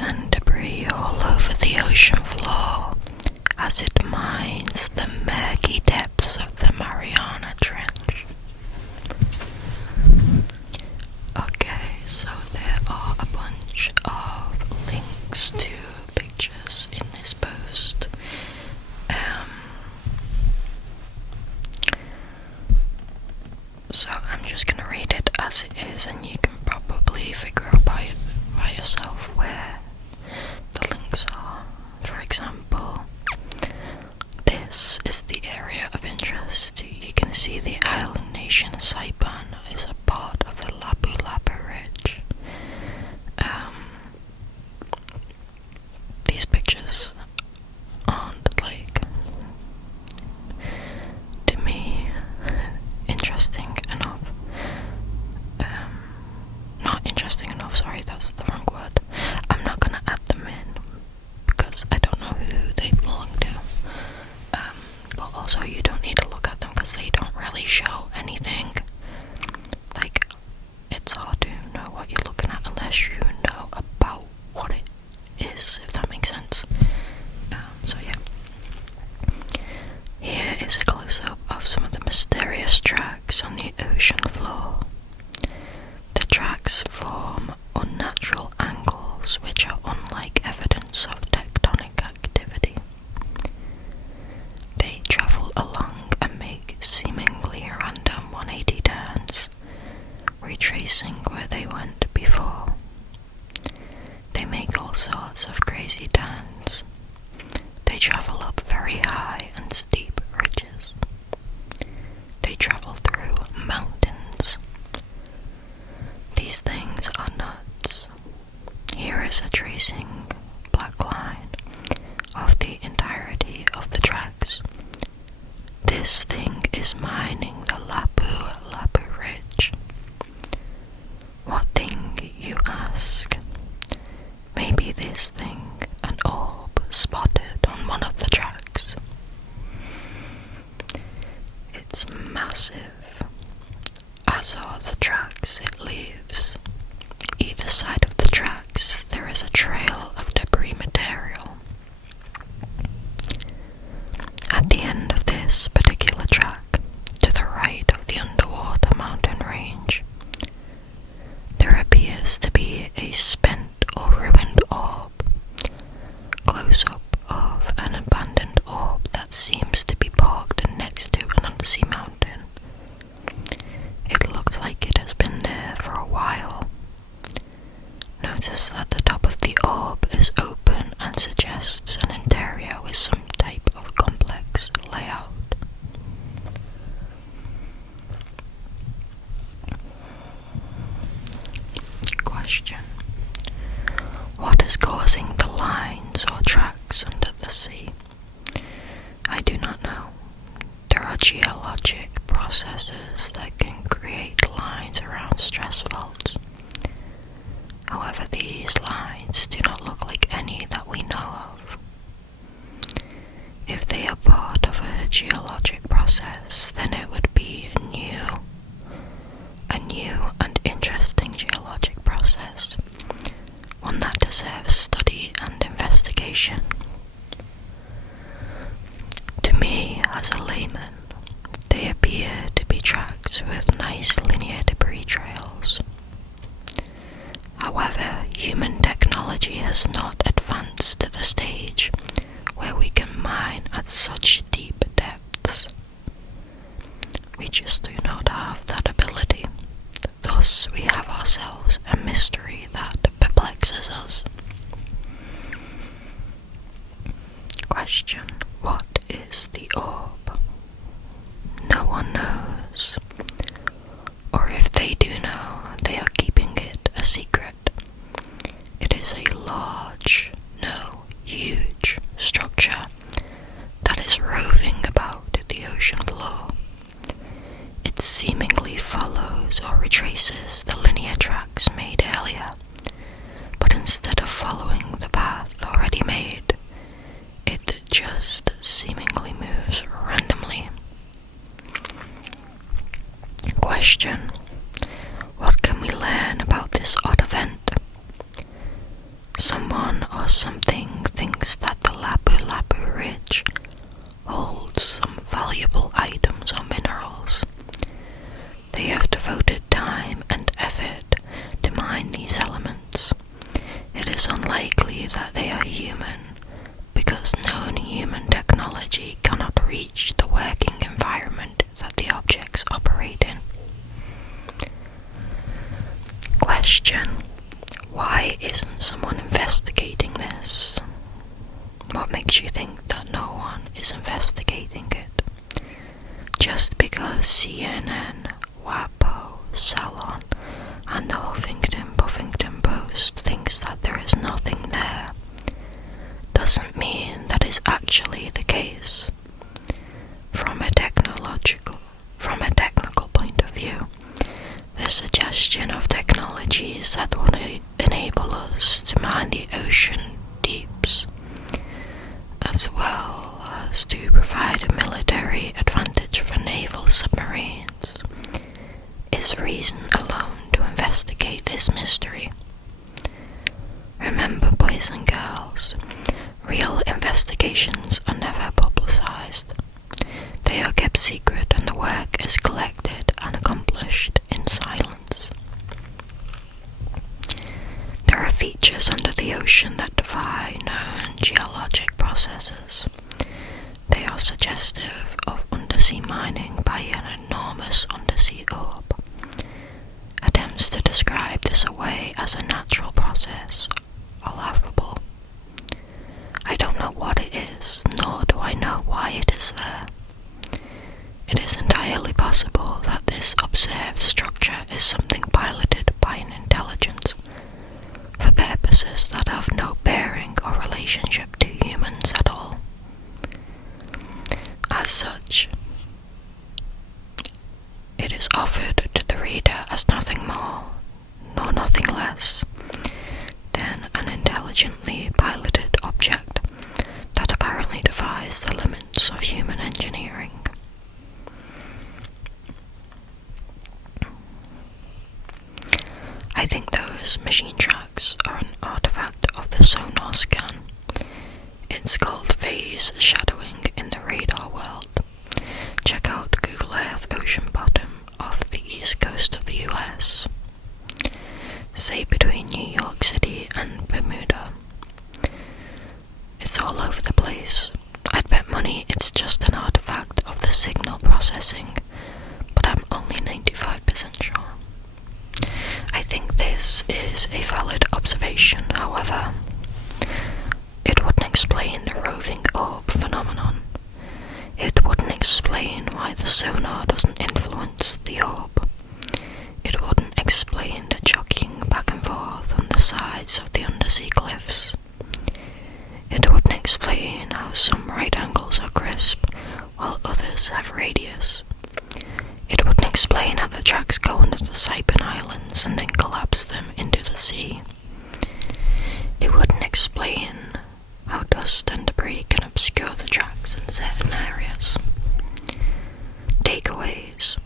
tracks and debris all over the ocean floor as it mines the murky depths of the Mariana Trench. Okay, so there are a bunch of links to pictures in this post. So I'm just gonna read it as it is, and you can probably figure out by yourself where the links are. For example, this is the area of interest. You can see the island nation Saipan is a part of the Lapu-Lapu Ridge. These pictures aren't, like, to me, interesting enough. Not interesting enough, sorry, that's the wrong word. I'm not gonna add them in because I don't know who they belong to. But also you don't need to look at them because they don't really show anything. Like, it's hard to know what you're looking at unless you know about what it is, if that makes sense. So yeah. Here is a close-up of some of the mysterious tracks on the ocean floor. The tracks form unnatural angles which are unlike evidence of tectonic activity. They travel along and make seemingly random 180 turns, retracing where they went before. They make all sorts of crazy turns. They travel up very high and steep ridges. They travel through mountains. These things are nuts. Here is a tracing black line of the entirety of the tracks. This thing is mining the Lapu-Lapu Ridge. What thing, you ask? Maybe this thing, an orb spotted on one of the tracks. It's massive, as are the tracks it leaves. Either side of the tracks there is a trail of debris material. At the end of this particular track, to the right of the underwater mountain range, there appears to be a spent or ruined orb, close-up of an abandoned orb that seems to be parked next to an undersea mountain. It looks like it has been there for a while. Notice that the top of the orb is open and suggests an interior with some type of complex layout. Question: what is causing the lines or tracks under the sea? I do not know. There are geologic processes that can create lines around stress faults. However, these lines do not look like any that we know of. If they are part of a geologic process, then it would be a new and interesting geologic process, one that deserves study and investigation. To me, as a layman, they appear to be tracks with nice linear debris trails. However, human technology has not advanced to the stage where we can mine at such deep depths. We just do not have that ability. Thus, we have ourselves a mystery that perplexes us. Question: what is the orb? No one knows. Or if they do know, they are keeping it a secret. It is a large, no, huge structure that is roving about the ocean floor. It seemingly follows or retraces the linear tracks made earlier. question: why isn't someone investigating this? What makes you think that no one is investigating it? Just because CNN, WAPO, Salon, and the Huffington Puffington Post thinks that there is nothing there, doesn't mean that is actually the case. From a technical point of view, the suggestion of technologies that would enable us to mine the ocean deeps, as well as to provide a military advantage for naval submarines, is reason alone to investigate this mystery. Remember, boys and girls, real investigations are never publicized. They are kept secret and the work is collected and accomplished in silence. There are features under the ocean that defy known geologic processes. They are suggestive of undersea mining by an enormous undersea orb. Attempts to describe this away as a natural process are laughable. I don't know what it is, nor do I know why it is there. It is entirely possible that this observed structure is something piloted by an intelligence for purposes that have no bearing or relationship to humans at all. As such, it is offered to the reader as nothing more, nor nothing less, than an intelligently piloted object that apparently defies the limits of human engineering. I think those machine tracks are an artifact of the sonar scan. It's called phase shadowing in the radar world. Check out Google Earth ocean bottom off the east coast of the US. Say between New York City and Bermuda. It's all over the place. I'd bet money it's just an artifact of the signal processing, but I'm only 95% sure. I think this is a valid observation, however. It wouldn't explain the roving orb phenomenon. It wouldn't explain why the sonar doesn't influence the orb. It wouldn't explain the jockeying back and forth on the sides of the undersea cliffs. It wouldn't explain how some right angles are crisp while others have radius. It wouldn't explain how the tracks go under the Saipan Islands and then collapse them into the sea. It wouldn't explain how dust and debris can obscure the tracks in certain areas. Takeaways.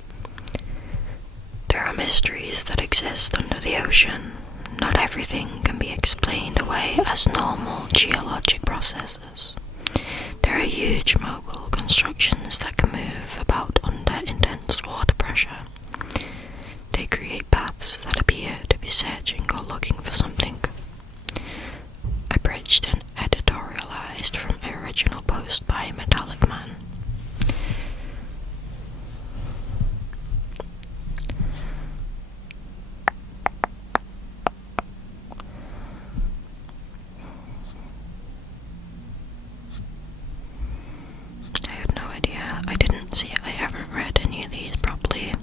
There are mysteries that exist under the ocean. Not everything can be explained away as normal geologic processes. There are huge mobile constructions that can move about under intense water pressure. They create paths that appear to be searching or looking for something. Abridged and editorialized from the original post by Metallic Man. I had no idea. I didn't see it. I haven't read any of these properly.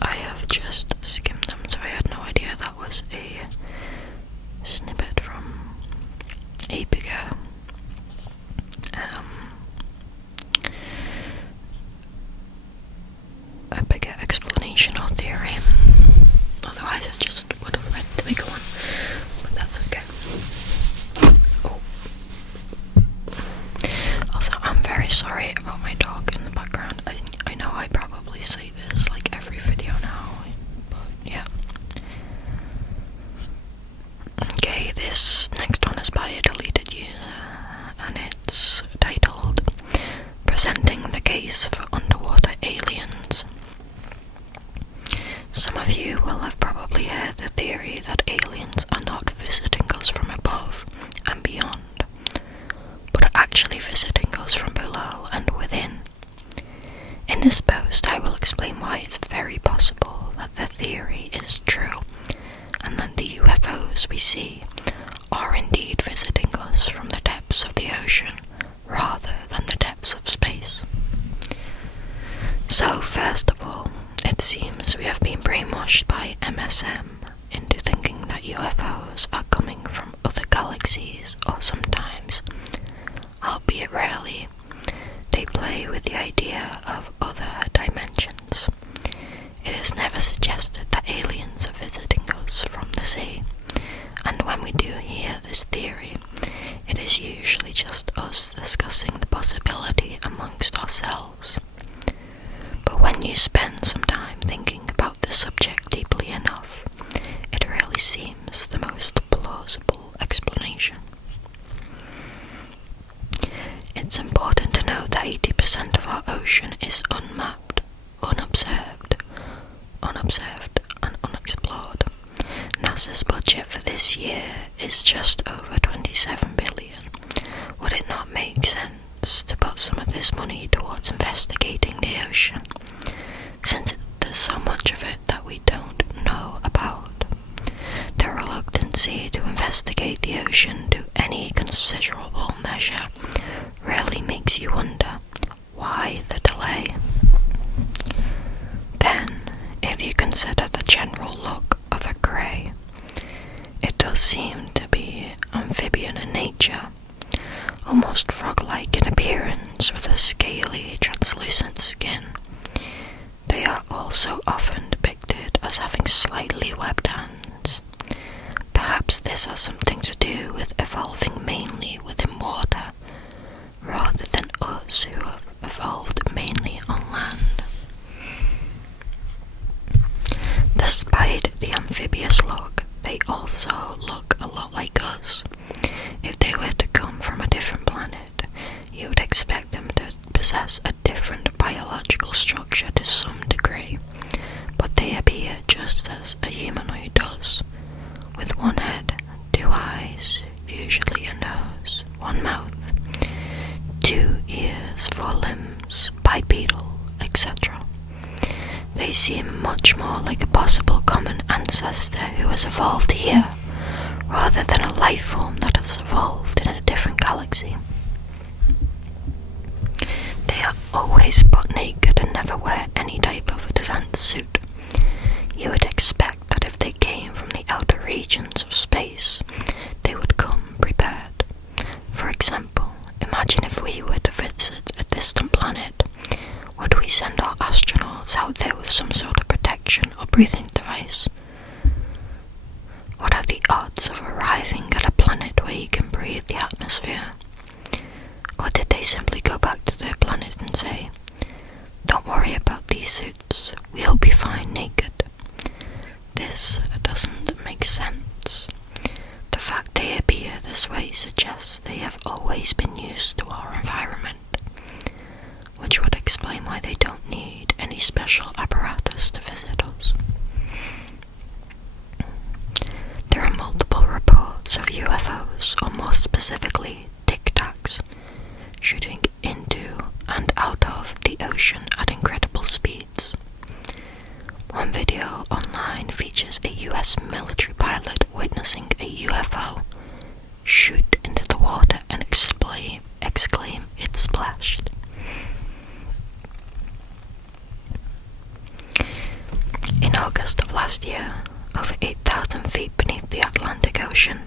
I have just skimmed them, so I had no idea that UFOs we see are indeed visiting us from the depths of the ocean rather than the depths of space. So first of all, it seems we have been brainwashed by MSM into thinking that UFOs are coming from other galaxies, or sometimes, albeit rarely, they play with the idea of other dimensions. It is never suggested that aliens are visiting us from the sea, and when we do hear this theory, it is usually just us discussing the possibility amongst ourselves. But when you spend some time thinking about the subject deeply enough, it really seems the most plausible explanation. It's important to note that 80% of our ocean is unmapped, unobserved, and unexplored. NASA's budget for this year is just over $27 billion. Would it not make sense to put some of this money towards investigating the ocean, since there's so much of it that we don't know about? The reluctancy to investigate the ocean to any considerable measure really makes you wonder, why the delay? Then, if you consider the general look of a grey, it does seem to be amphibian in nature, almost frog-like in appearance with a scaly, translucent skin. They are also often depicted as having slightly webbed hands. Perhaps this has something to do with evolving mainly within water, rather than us who have evolved mainly on land. Despite the amphibious look, they also look a lot like us. If they were to come from a different planet, you would expect them to possess a different biological structure to some degree, but they appear just as a humanoid does, with one head, 2 eyes, usually a nose, 1 mouth, 2 ears, 4 limbs, bipedal, etc. They seem much more like a possible common ancestor who has evolved here, rather than a life form that has evolved in a different galaxy. They are always butt naked and never wear any type of a defense suit. You would expect that if they came from the outer regions of space, they would come prepared. For example, imagine if we were to visit a distant planet. Would we send our astronauts out there with some sort of protection or breathing device? What are the odds of arriving at a planet where you can breathe the atmosphere? Or did they simply go back to their planet and say, "Don't worry about these suits, we'll be fine naked"? This doesn't make sense. The fact they appear this way suggests they have always been used to our environment, which would explain why they don't need any special apparatus to visit us. There are multiple reports of UFOs, or more specifically, Tic Tacs, shooting into and out of the ocean at incredible speeds. One video online features a US military pilot witnessing a UFO shoot into the water and exclaim, "It splashed." In August of last year, over 8,000 feet beneath the Atlantic Ocean,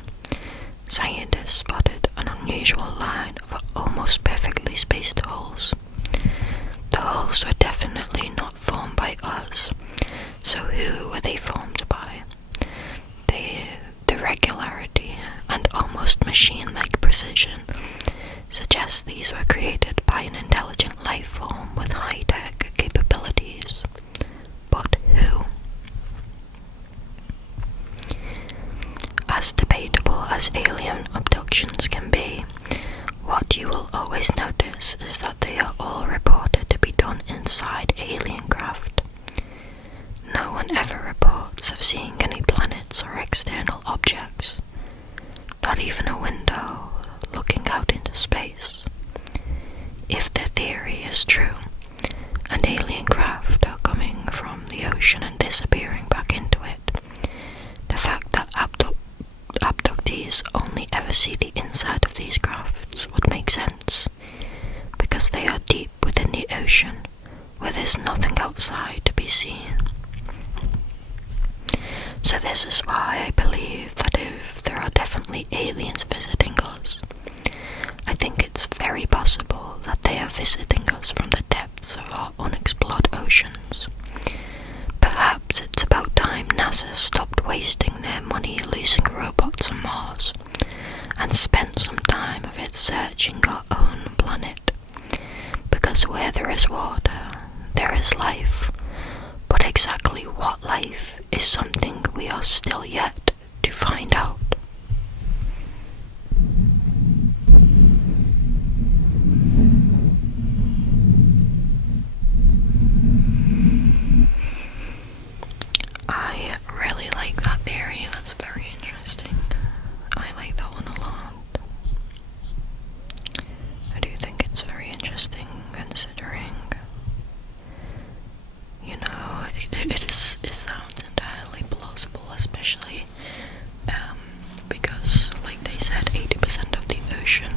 scientists spotted an unusual line of almost perfectly spaced holes. The holes were definitely not formed by us, so who were they formed by? The regularity and almost machine-like precision suggests these were created by an intelligent life form with high-tech capabilities. But who? As debatable as alien abductions can be, what you will always notice is that they are all reported to be done inside alien craft. No one ever reports of seeing any planets or external objects, not even a window looking out into space. If the theory is true, and alien craft are coming from the ocean and disappearing back into it, the fact that eyes only ever see the inside of these crafts would make sense, because they are deep within the ocean, where there's nothing outside to be seen. So this is why I believe that if there are definitely aliens visiting us, I think it's very possible that they are visiting us from the depths of our unexplored oceans. Perhaps it's about time NASA stopped wasting their money losing robots on Mars and spent some time of it searching our own planet. Because where there is water, there is life. But exactly what life is something we are still yet to find out. I really like that theory. That's very interesting. I like that one a lot. I do think it's very interesting, considering, you know, it sounds entirely plausible, especially because, like they said, 80% of the ocean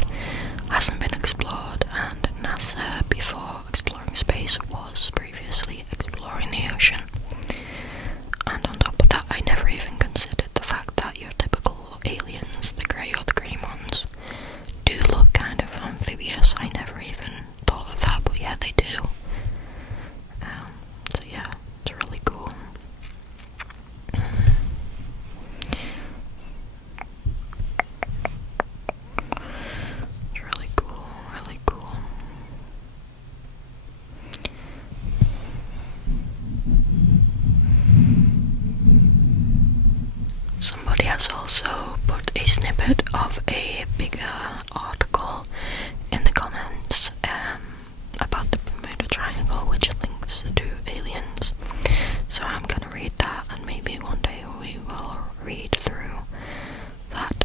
hasn't been explored, and NASA, before exploring space, was previously exploring the ocean. And on top of that, I never even considered the fact that your typical aliens, the grey or the green ones, do look kind of amphibious. I never even thought of that, but yeah, they do. So yeah, it's really cool. It's really cool, really cool. Somebody has also put a snippet of a bigger article in the comments about the Bermuda Triangle, which links to aliens. So I'm gonna read that, and maybe one day we will read through that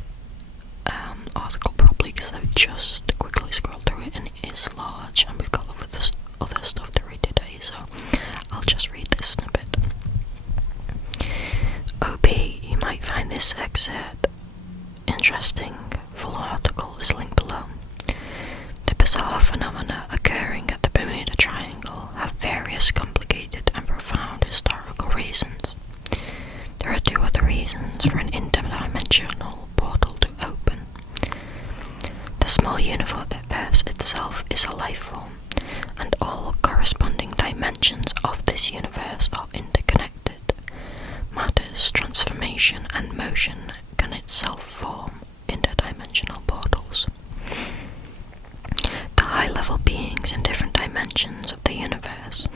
article properly, because I've just quickly scrolled through it and it is large, and we've got other stuff to read today, so I'll just read this snippet. OP, you might find this excerpt interesting. Full article is linked below. The bizarre phenomena occurring at the Bermuda Triangle have various complicated and profound historical reasons. There are two other reasons for an interdimensional portal to open. The small universe itself is a life form, and all corresponding dimensions of this universe are interconnected. Matter's transformation and motion can itself form interdimensional portals. The high-level beings in different dimensions of the universe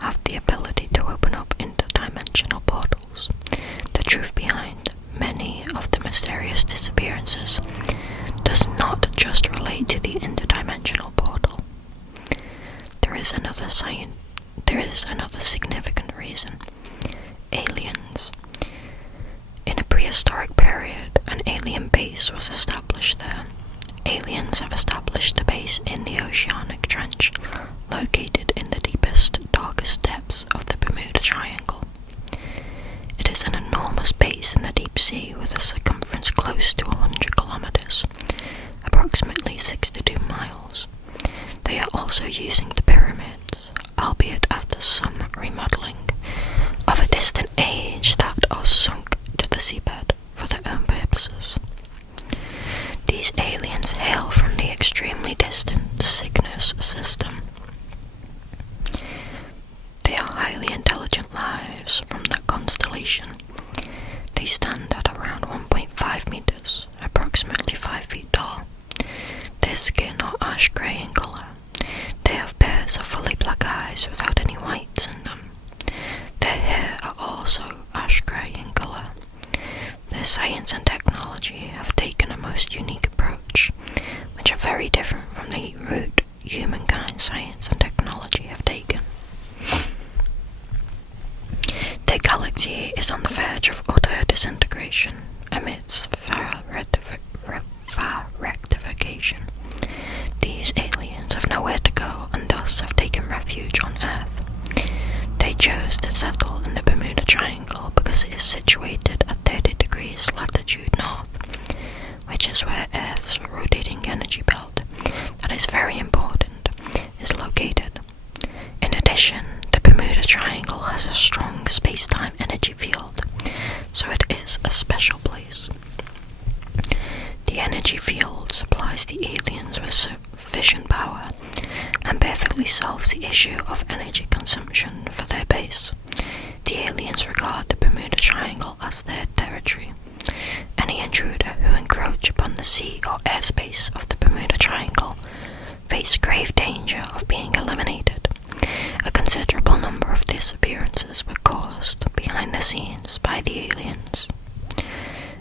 have the ability to open up interdimensional portals. The truth behind many of the mysterious disappearances does not just relate to the interdimensional portal. There is another significant reason. Aliens. In a prehistoric period, an alien base was established there. Aliens have established the base in the oceanic trench, located in the deepest, darkest depths of the Bermuda Triangle. It is an enormous base in the deep sea with a circumference close to 100 kilometers, approximately 62 miles. They are also using the pyramids, albeit after some remodeling, of a distant age that are sunk to the seabed for their own purposes. These aliens hail from the extremely distant Cygnus system. They are highly intelligent lives from that constellation. They stand at around 1.5 meters, approximately 5 feet tall. Their skin are ash grey in colour. They have pairs of fully black eyes without any whites in them. Their hair are also ash grey in colour. Their science and technology have taken a most unique approach, which are very different from the route humankind's science and technology have taken. Their galaxy is on the verge of utter disintegration amidst far rectification. These aliens have nowhere to go and thus have taken refuge on Earth. They chose to settle in the Bermuda Triangle because it is situated at 30 degrees latitude north, is a special place. The energy field supplies the aliens with sufficient power and perfectly solves the issue of energy consumption for their base. The aliens regard the Bermuda Triangle as their territory. Any intruder who encroach upon the sea or airspace of the Bermuda Triangle face grave danger of being eliminated. A considerable number of disappearances were caused behind the scenes by the aliens.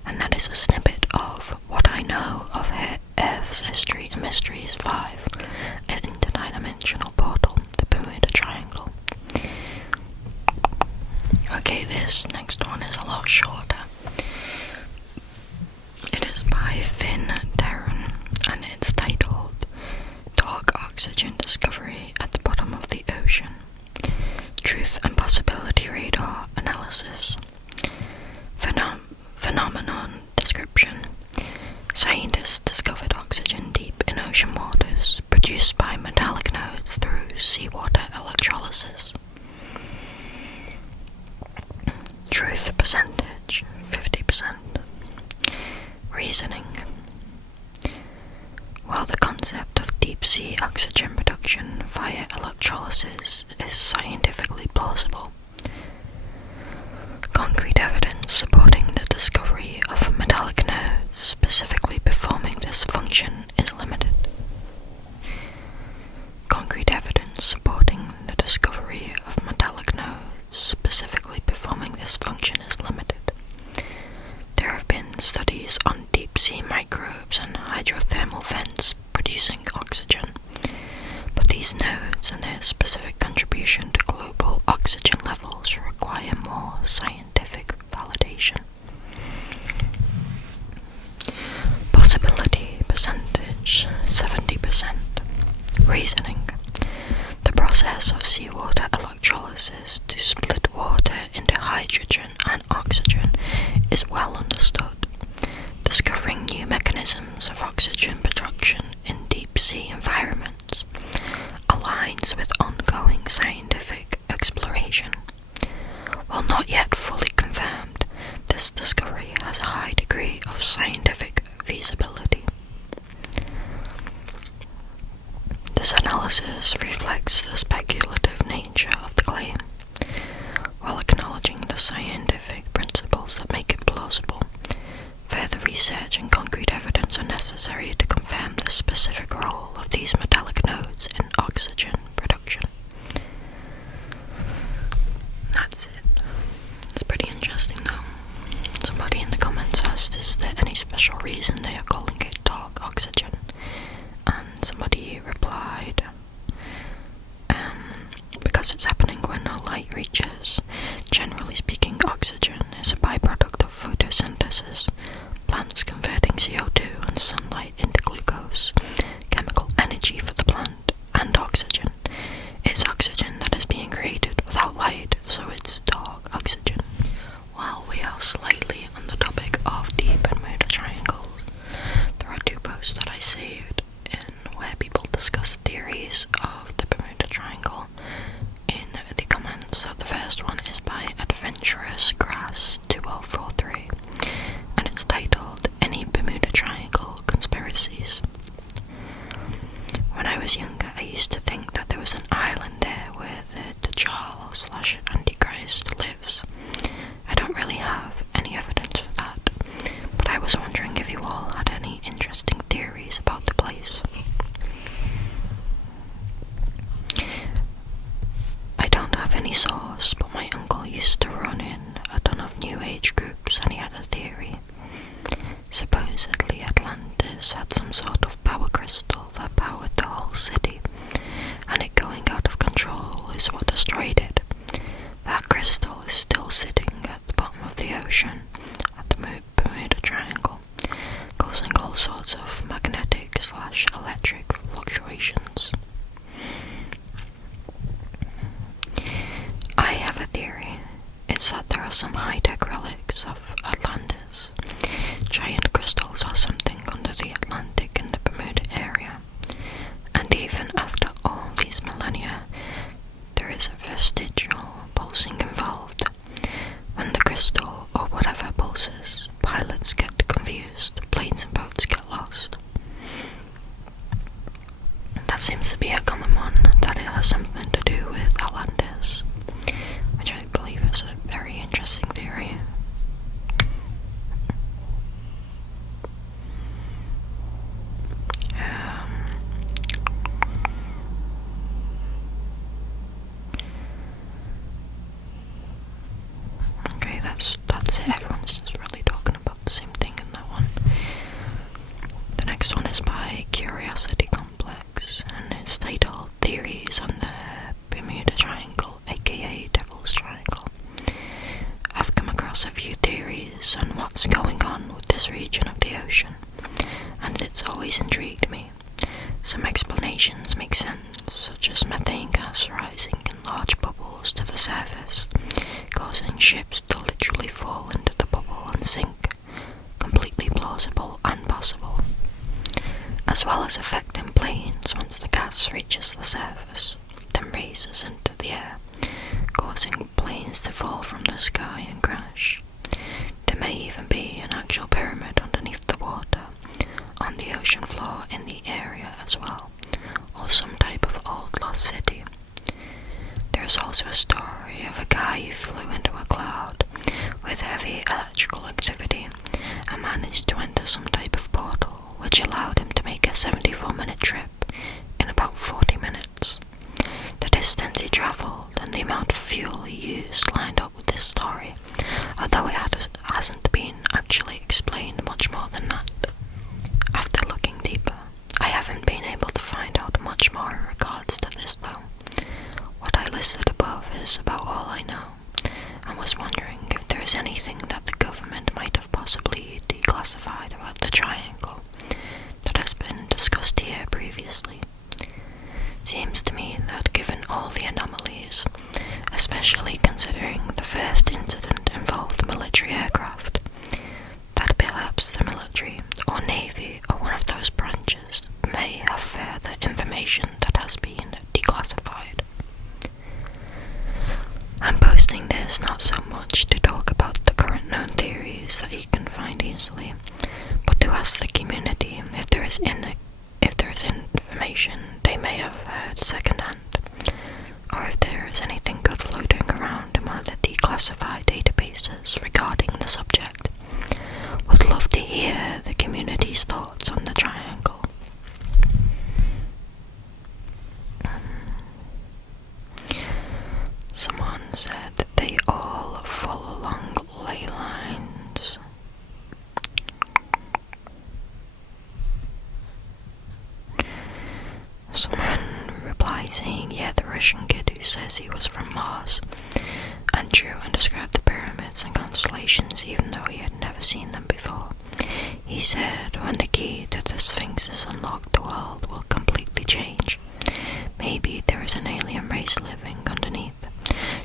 And that is a snippet of What I Know of Earth's History and Mysteries 5, an interdimensional portal, the Bermuda Triangle. Okay, this next one is a lot shorter. It is by Finn Terran, and it's titled Dark Oxygen Discovery at the Bottom of the Ocean. Truth and Possibility Radar Analysis. Phenomenon description. Scientists discovered oxygen deep in ocean waters, produced by metallic nodes through seawater electrolysis. Truth percentage, 50%. Reasoning. While the concept of deep-sea oxygen production via electrolysis is scientifically plausible, concrete evidence supporting the discovery of metallic nodes specifically performing this function is limited. Concrete evidence supporting the discovery of metallic nodes specifically performing this function is limited. There have been studies on deep-sea microbes and hydrothermal vents producing oxygen, but these nodes and their specific contribution to global oxygen levels require more scientific validation. Possibility percentage, 70%. Reasoning. The process of seawater electrolysis to split water into hydrogen and oxygen is well understood. Discovering new mechanisms of oxygen production in deep-sea environments aligns with ongoing scientific exploration. While not yet fully confirmed, this discovery has a high degree of scientific feasibility. This analysis reflects the speculative nature of the claim, while acknowledging the scientific principles that make it plausible. Further research and concrete evidence are necessary to confirm the specific role of these metallic nodes in oxygen production. That's it. It's pretty interesting though. Somebody in the comments asked, is there any special reason they are calling it dark oxygen? And somebody replied, because it's happening when no light reaches. Generally speaking, oxygen is a byproduct of photosynthesis, plants converting CO2 and sunlight into glucose, chemical energy for the plant, and oxygen. It's oxygen that is being created without light, so it's dark oxygen. While we are slightly on the topic of the Bermuda Triangles, there are two posts that I saved where people discuss theories of the Bermuda Triangle in the comments. So the first one is by Adventurous Grass 2043, and this region of the ocean, and it's always intrigued me. Some explanations make sense, such as methane gas rising in large bubbles to the surface, causing ships to literally fall into the bubble and sink. Completely plausible and possible. As well as affecting planes once the gas reaches the surface, then raises into the air, causing planes to fall from the sky and crash. There may even be an actual pyramid underneath the water, on the ocean floor in the area as well, or some type of old lost city. There is also a story of a guy who flew into a cloud with heavy electrical activity and managed to enter some type of portal, which allowed him to make a 74-minute trip in about 40 minutes. The distance he travelled and the amount of fuel he used lined up with this story, although it hasn't been actually explained much more than that. After looking deeper, I haven't been able to find out much more in regards to this though. What I listed above is about all I know, and was wondering if there is anything that the government might have possibly declassified about the triangle that has been discussed here previously. Seems to me that given all the anomalies, especially considering the first incident involved military aircraft, that perhaps the military or navy or one of those branches may have further information that has been declassified. I'm posting this not so much to talk about the current known theories that you can find easily, but to ask the community if there is information they may have heard secondhand, or if there is anything good floating around in one of the declassified databases regarding the subject. Would love to hear the community's thoughts on the triangle. Someone said that they all fall along ley lines. Someone replied saying, yeah, the Russian kid who says he was from Mars, and drew and described the pyramids and constellations even though he had never seen them before. He said when the key to the Sphinx is unlocked, the world will completely change. Maybe there is an alien race living underneath.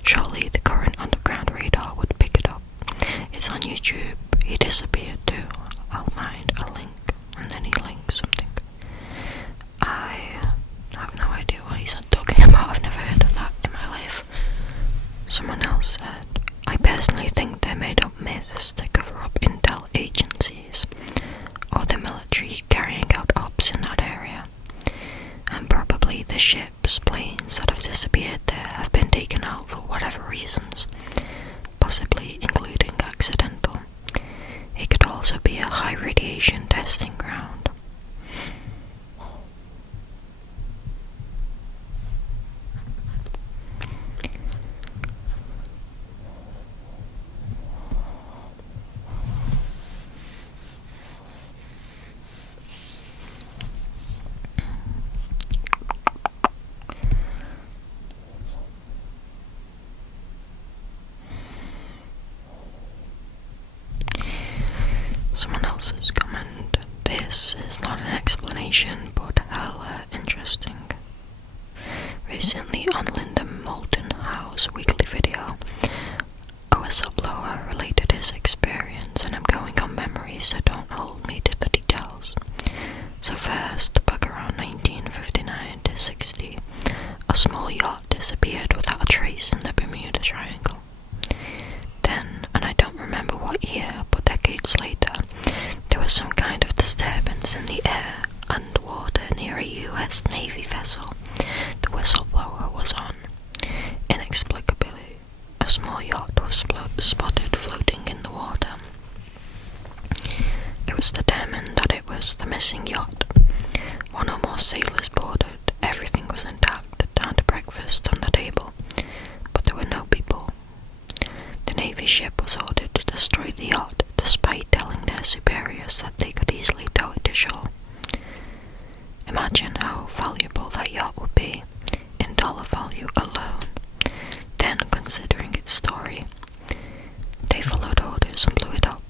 Surely the current underground radar would pick it up. It's on YouTube. He disappeared too. I'll find a link. And then he links something. I have no idea what he's talking about. I've never heard of that in my life. Someone else said, I personally think they're made up myths to cover up intel agencies or the military carrying out ops in that area. And probably the ships, planes that have disappeared there have been taken out for whatever reasons, possibly including accidental. It could also be a high radiation testing ground. Someone else's comment. This is not an explanation, but hella interesting. Recently on Linda Moulton Howe's weekly video, a whistleblower related his experience, and I'm going on memory, so don't hold me to the details. So first, back around 1959 to 60, a small yacht disappeared without a trace in the Bermuda Triangle. Then, and I don't remember what year, but decades later, there was some kind of disturbance in the air underwater near a US Navy vessel the whistleblower was on. Inexplicably, a small yacht was spotted floating in the water. It was determined that it was the missing yacht. One or more sailors boarded. Everything was intact, down to breakfast on the table, but there were no people. The Navy ship was ordered to destroy the yacht, despite telling their superiors that they could easily tow it to shore. Imagine how valuable that yacht would be, in dollar value alone. Then, considering its story, they followed orders and blew it up.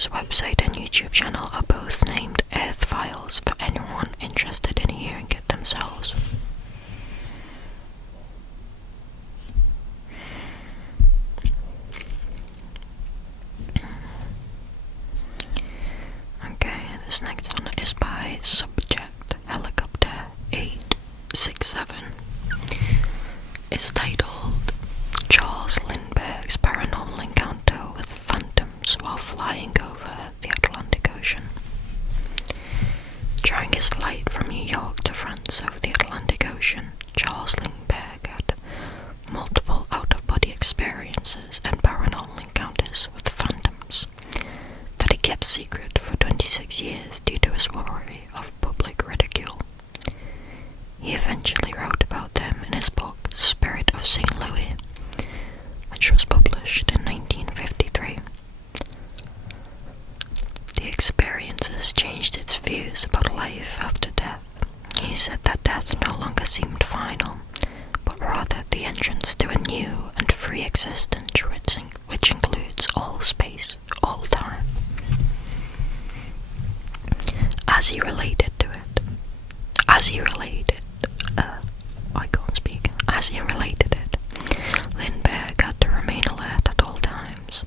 Lindbergh's website and YouTube channel are both named Earth Files for anyone interested in hearing it themselves. Okay, this next one is by Subject Helicopter 867. It's titled Charles Lindbergh's Paranormal Encounter with Phantoms While Flying Over the Atlantic Ocean. During his flight from New York to France over the Atlantic Ocean, Charles Lindbergh had multiple out-of-body experiences and paranormal encounters with phantoms that he kept secret for 26 years due to his worry of public ridicule. He eventually wrote about them in his book Spirit of St. Louis, which was published in 1953. The experiences changed its views about life after death. He said that death no longer seemed final, but rather the entrance to a new and free existence which includes all space, all time. As he related it, Lindbergh had to remain alert at all times.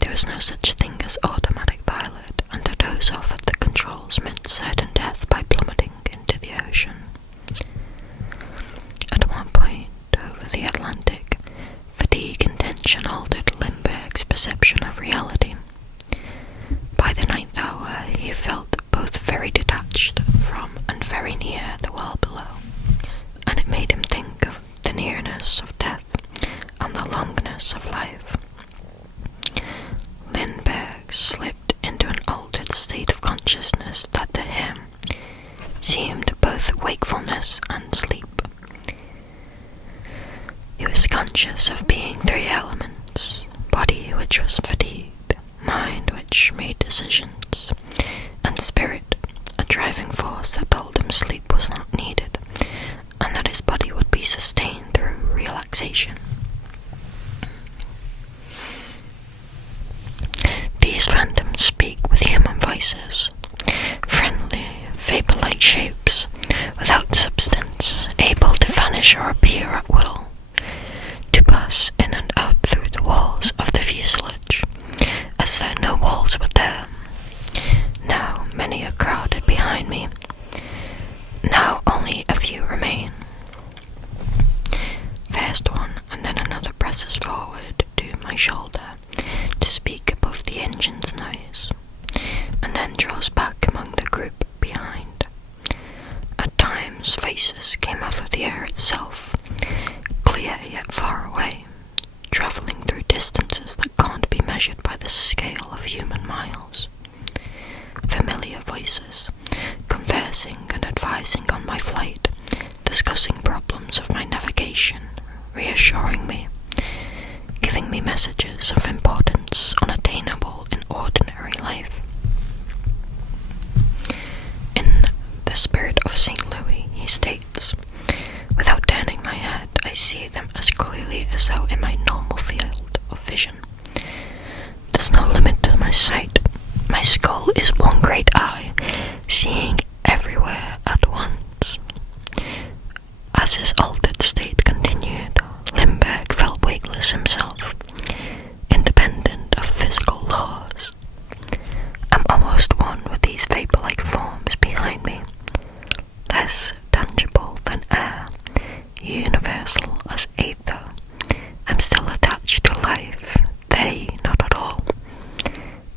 There was no such thing as automatic pilot, and to doze off at the controls meant certain death by plummeting into the ocean. At one point, over the Atlantic, fatigue and tension altered Lindbergh's perception of reality. By the 9th hour, he felt both very detached from and very near the world below, and it made him think of the nearness of death and the longness of life. Lindbergh slipped into an altered state of consciousness that to him seemed both wakefulness and sleep. He was conscious of being three elements: body which was fatigued, mind which made decisions, and spirit, a driving force that told him sleep was not needed, and that his body would be sustained through relaxation. These phantoms speak with human voices, friendly, vapor-like shapes, without substance, able to vanish or appear at will, to pass in and out through the walls of the fuselage, as though no walls were there. Now many are crowded behind me. Now only a few remain. First one and then another presses forward to my shoulder to speak above the engine's noise, and then draws back among the group behind. At times faces came out of the air itself, clear yet far away, travelling through distances that can't be measured by the scale of human miles. Familiar voices, conversing and advising on my flight, discussing problems of my navigation, reassuring me, giving me messages of importance unattainable in ordinary life. In The Spirit of St. Louis, he states, "Without turning my head, I see them as clearly as though in my normal field of vision. There's no limit to my sight. My skull is one great eye, seeing everywhere at once." As his altered state continued, Lindbergh felt weightless himself, independent of physical laws. "I'm almost one with these vapor-like forms behind me, less tangible than air, universal as AITA. I'm still attached to life, they not at all.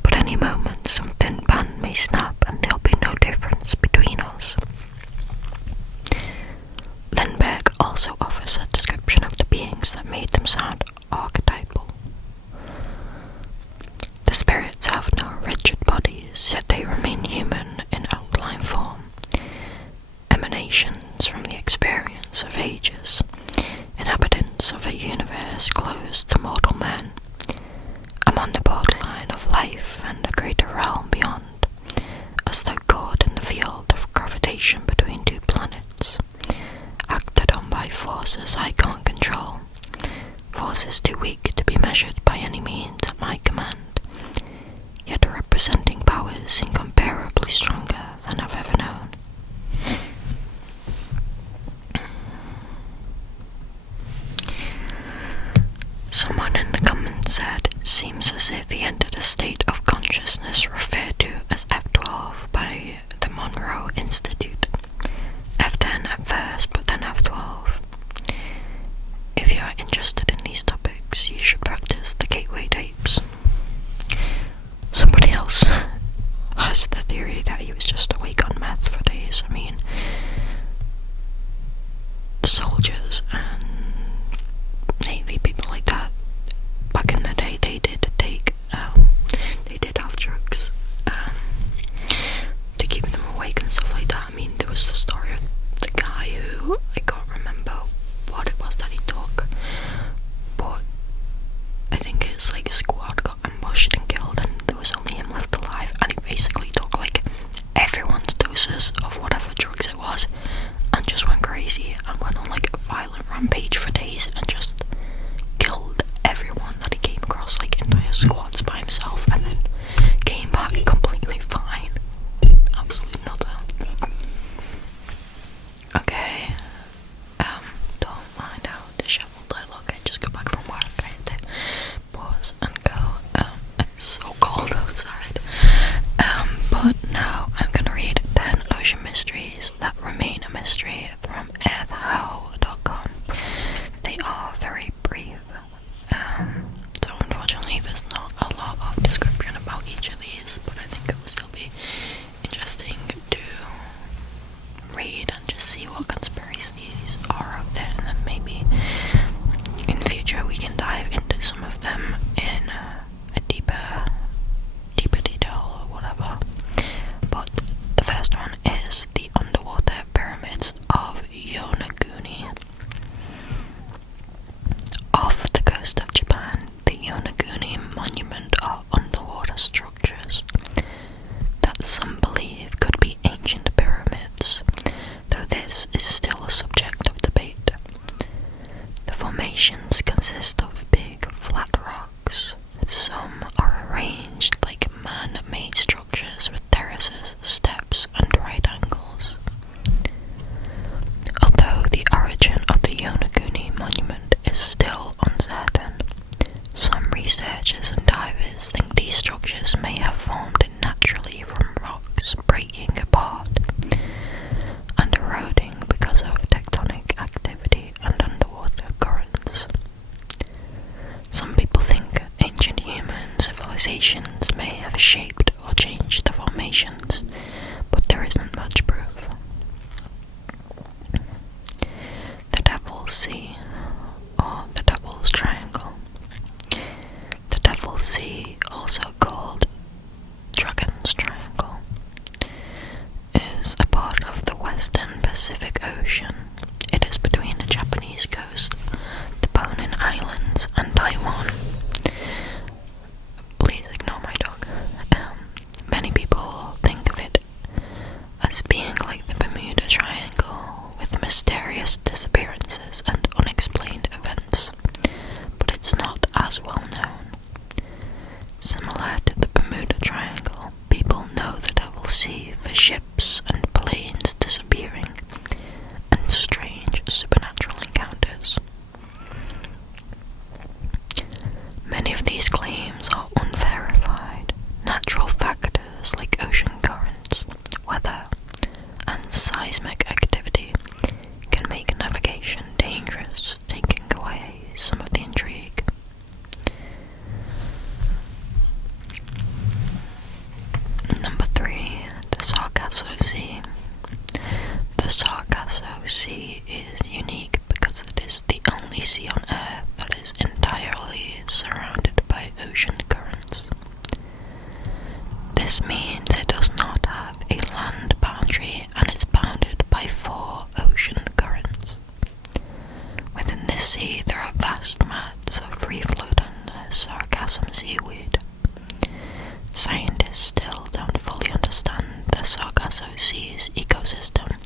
But any moment some thin band may snap and there'll be no difference between us." Lindbergh also offers a description of the beings that made them sound archetypal. The spirits have no rigid bodies, yet they remain human in outline form, emanations from the experience of ages, inhabitants of a universe closed to mortal men. I'm on the borderline of life and a greater realm beyond, as though caught in the field of gravitation between two planets, acted on by forces I can't control, forces too weak to be measured by any means at my command, yet represent seems as if he entered a state of consciousness referred to as F12 by the Monroe Institute. F10 at first, but then F12. If you are interested in these topics, you should practice the gateway tapes. Somebody else has the theory that he was just awake on meth for days. I mean, soldiers and Navy people like that, back in the day, they did have drugs to keep them awake and stuff like that. I mean, there was the story of the guy who, I can't remember what it was that he took, but I think his like squad got ambushed and killed, and there was only him left alive, and he basically took like everyone's doses of whatever drugs it was and just went crazy and went on like a violent rampage for days and just killed everyone that he came across, like entire squads by himself, and then came back completely fine. Absolutely nutter. Okay, don't mind how disheveled I look. I just got back from work. I had to pause and go. It's so cold outside. But now I'm gonna read 10 ocean mysteries that remain a mystery from earthhow.com. They are very brief. So unfortunately there's not a lot of description about each of these, but I think it will still be interesting to read and just see what conspiracies are out there, and then maybe in the future we can dive into some of them in a deeper detail or whatever. But the first one is the underwater pyramids of Yonaguni. Off the coast of Japan, the Yonaguni Monument are underwater structures that some believe could be ancient pyramids, though this is still a subject of debate. The formations consist of big, flat rocks. Some are arranged like man-made structures with terraces, steps, and right angles. Although the origin of the Yonaguni Monument is still uncertain, some researchers and divers think these structures may have formed naturally from rocks breaking apart and eroding because of tectonic activity and underwater currents. Some people think ancient human civilizations may have shaped or changed the formations, but there isn't much proof. The Devil's Sea, or the Devil's Triangle. The Devil's Sea, also called Dragon's Triangle, is a part of the Western Pacific Ocean. It is between the Japanese coast, the Bonin Islands, and Taiwan. Please ignore my dog. Many people think of it as being like the Bermuda Triangle, with mysterious disappearances and unexplained events, but it's not as well known. Similar to the Bermuda Triangle, people know the Devil's Sea for ships and planes disappearing and strange supernatural encounters. Many of these claims are unverified. Natural factors like ocean currents, weather, and seismic activity can make navigation dangerous, taking away some of the intrigue. Number 3, the Sargasso Sea. The Sargasso Sea is unique because it is the only sea on Earth that is entirely surrounded by ocean currents. This means it does not have a land boundary and is bounded by 4 ocean currents. Within this sea there are vast mats of free-floating sargassum seaweed. Scientists still don't fully understand the Sargasso Sea's ecosystem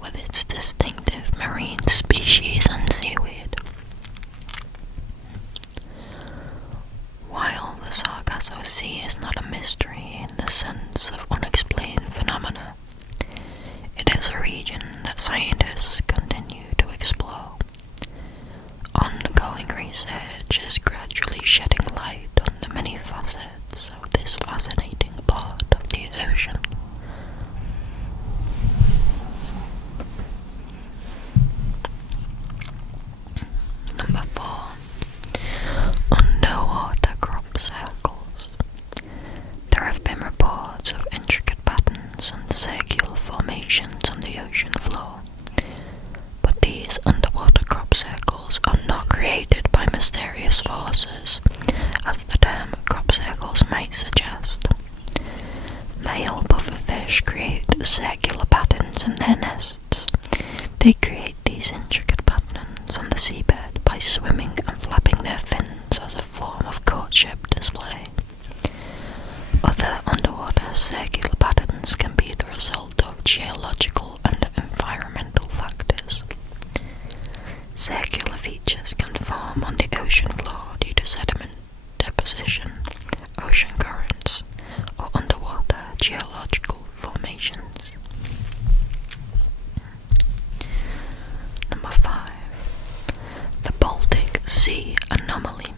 with its distinctive marine species and seaweed. While the Sargasso Sea is not a mystery in the sense of unexplained phenomena, it is a region that scientists continue to explore. Ongoing research is gradually shedding light on the might suggest. Male pufferfish create circular patterns in their nests. They create these intricate patterns on the seabed by swimming and flapping their fins as a form of courtship display. Other underwater circular patterns can be the result of geological and environmental factors. Circular features can form on the ocean floor due to sediment deposition, ocean currents, or underwater geological formations. Number 5. The Baltic Sea Anomaly.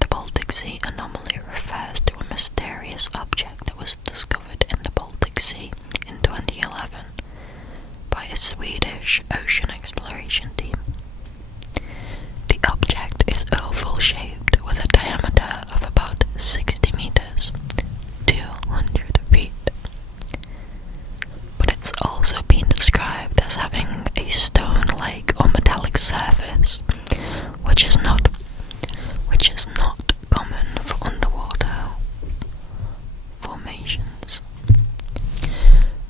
The Baltic Sea Anomaly refers to a mysterious object that was discovered in the Baltic Sea in 2011 by a Swedish ocean exploration team. The object is oval-shaped with a diameter of about 60 meters, 200 feet. But it's also been described as having a stone-like or metallic surface, which is not common for underwater formations.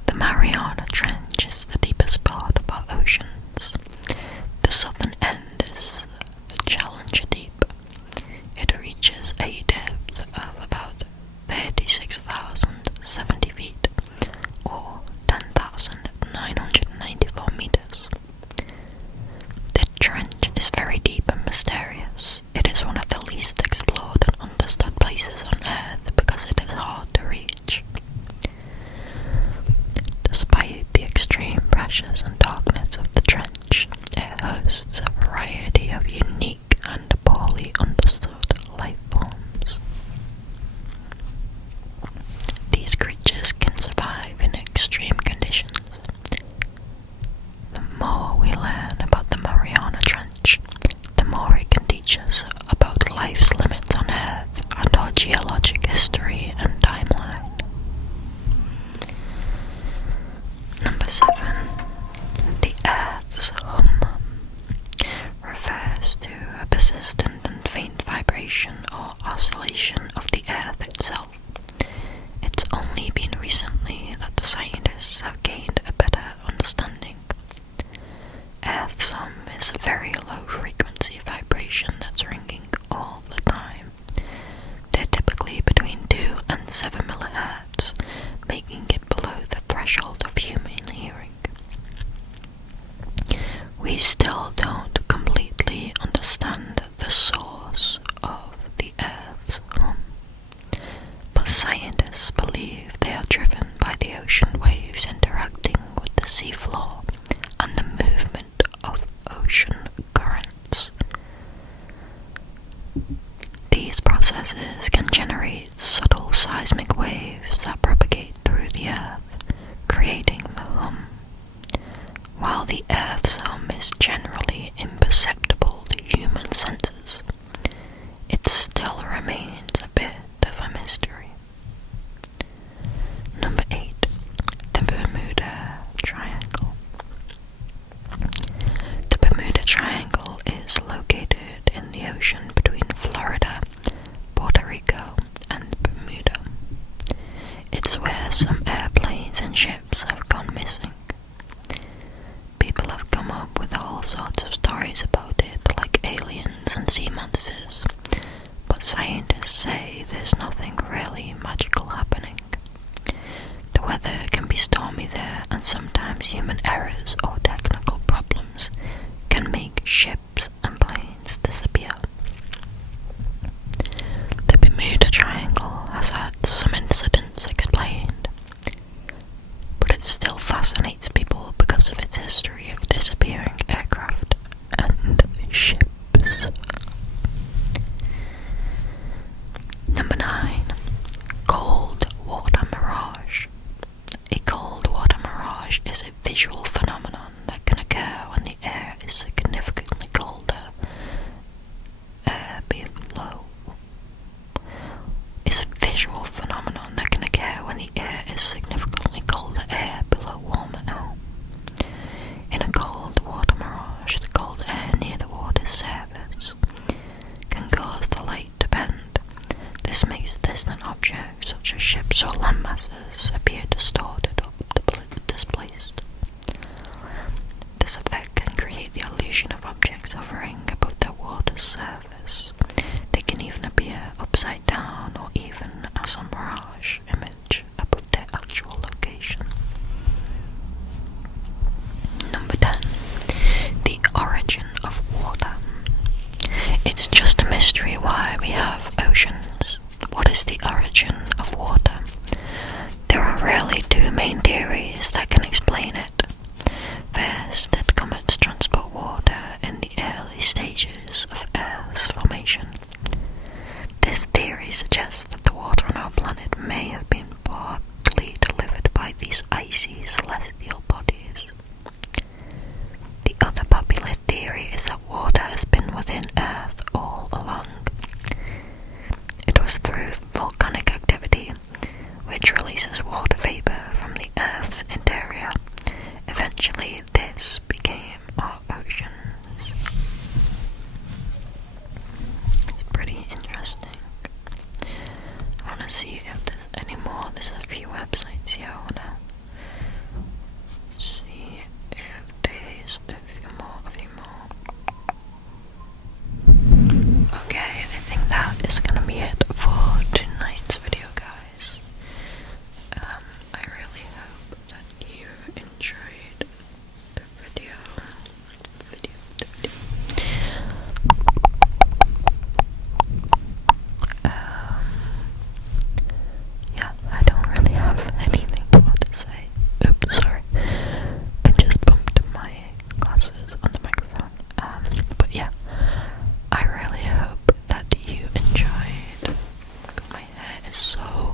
The Mariana Trench is the deepest part of our oceans. The southern end is the Challenger Deep. It reaches a depth of about 36,070 feet, or 10,994 meters. The trench is very deep and mysterious. It is one of the least explored and understood places on Earth because it is hard to reach. Despite the extreme pressures and darkness of the trench, it hosts a variety of unique and poorly understood life forms. These creatures can survive in extreme conditions. The more we learn about the Mariana Trench, the more it can teach us about life's limits on Earth and our geologic history and timeline. Number 7. The Earth's hum refers to a persistent and faint vibration or oscillation of the Earth itself. It's only been recently that the scientists have gained a better understanding. Earth's hum is a very low frequency vibration that's ringing all the time. They're typically between 2 and 7 millihertz, making it below the threshold of human hearing. We still don't completely understand the source of the Earth's hum, but scientists believe they are driven by the ocean waves interacting with the seafloor and the movement of ocean currents. These processes can generate subtle seismic waves that propagate through the Earth, creating the hum. While the Earth's hum is generally imperceptible to human senses, it still remains a bit of a mystery. Number 8. The Bermuda Triangle. The Bermuda Triangle is located in the ocean between Florida, Puerto Rico, and Bermuda. It's where some airplanes and ships have gone missing. People have come up with all sorts of stories about it, like aliens and then objects such as ships or landmasses appear distorted or displaced. This effect can create the illusion of objects hovering above the water's surface. They can even appear upside down or even as a mirage image above their actual location. Number 10. The origin of water. It's just a mystery why we have oceans. What is the origin of water? There are really two main theories that can explain it. First, that comets transport water in the early stages of Earth's formation. This theory suggests that the water on our planet may have been partly delivered by these icy celestial bodies. The other popular theory is that water has been within Earth all along. It was through volcanic activity, which releases water vapor from the Earth's interior. Eventually, this became our oceans. It's pretty interesting. I want to see if there's any more. There's a few websites here. I want to see if there's a few more. Okay, I think that is gonna be it for tonight's video, guys. I really hope that you enjoyed the video. Yeah, I don't really have anything more to say. Oops, sorry. I just bumped my glasses on the microphone. But yeah, I really hope that you enjoyed. My hair is so